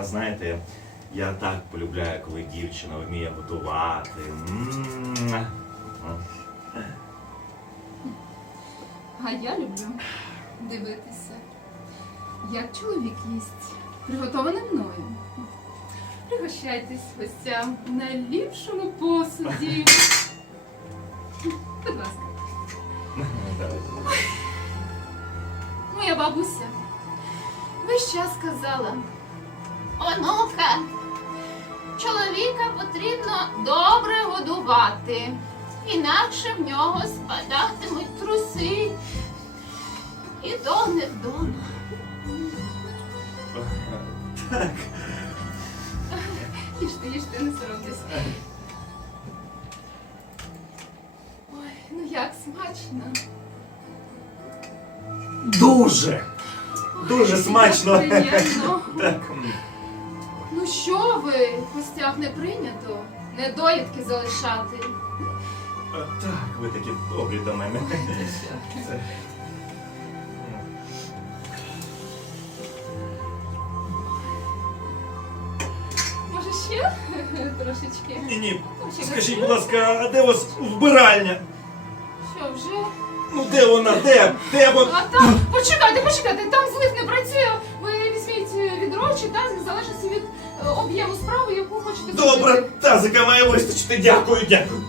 А знаєте, я так полюбляю, коли дівчина вміє готувати. А я люблю дивитися, як чоловік їсть, приготоване мною. Пригощайтесь гостям у найліпшому посуді. Будь ласка, моя бабуся весь час казала. Онука, чоловіка потрібно добре годувати, інакше в нього спадатимуть труси. І то не вдома. Так. Їжте, їжте, не соромтесь. Ой, ну як смачно. Дуже! Дуже смачно! Так. Ну що ви, в гостях не прийнято недоїдки залишати. Так, ви такі добрі до мене. Це- Може ще трошечки? Ні, ні. Скажіть, будь ласка, а де у вас вбиральня? Що вже? Ну де вона? Де? Де вона? А там, почекайте, почекайте, там злив не працює. Ви візьміть е, відро чи тазик, в залежності від е, об'єму справи, яку хочете Добре, зробити. тазика має вистачити. Дякую, дякую.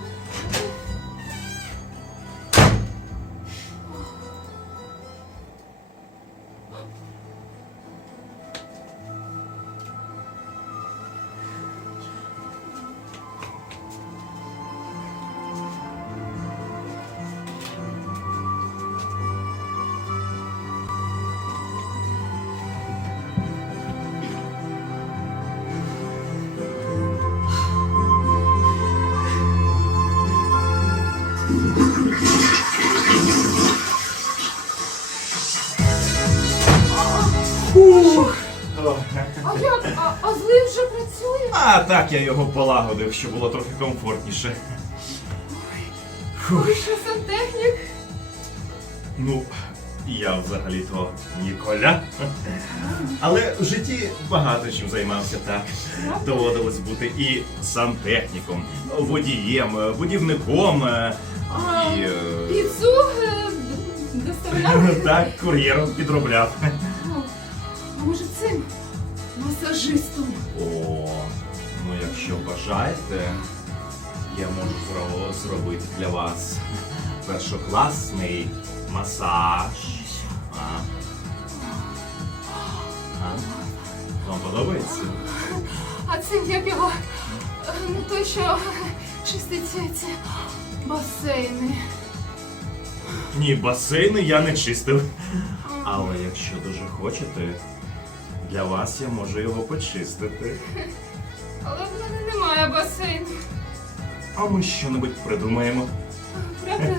Фух. А як? А, а злив вже працює? А так я його полагодив, щоб було трохи комфортніше. Ви що сантехнік? Ну, я взагалі-то Ніколя. Але в житті багато чим займався так. Доводилось бути і сантехніком, водієм, будівником. Е, І, е, Піцу е, доставляли? так, кур'єром підробляв. А може цим масажистом? О, ну якщо бажаєте, я можу зро- зробити для вас першокласний масаж. А? А? Вам подобається? А цим як його? Е, Ну той, що чистить ці ці басейни. Ні, басейни я не чистив. Але якщо дуже хочете, для вас я можу його почистити. Але в мене немає басейну. А ми що-небудь придумаємо. Правда?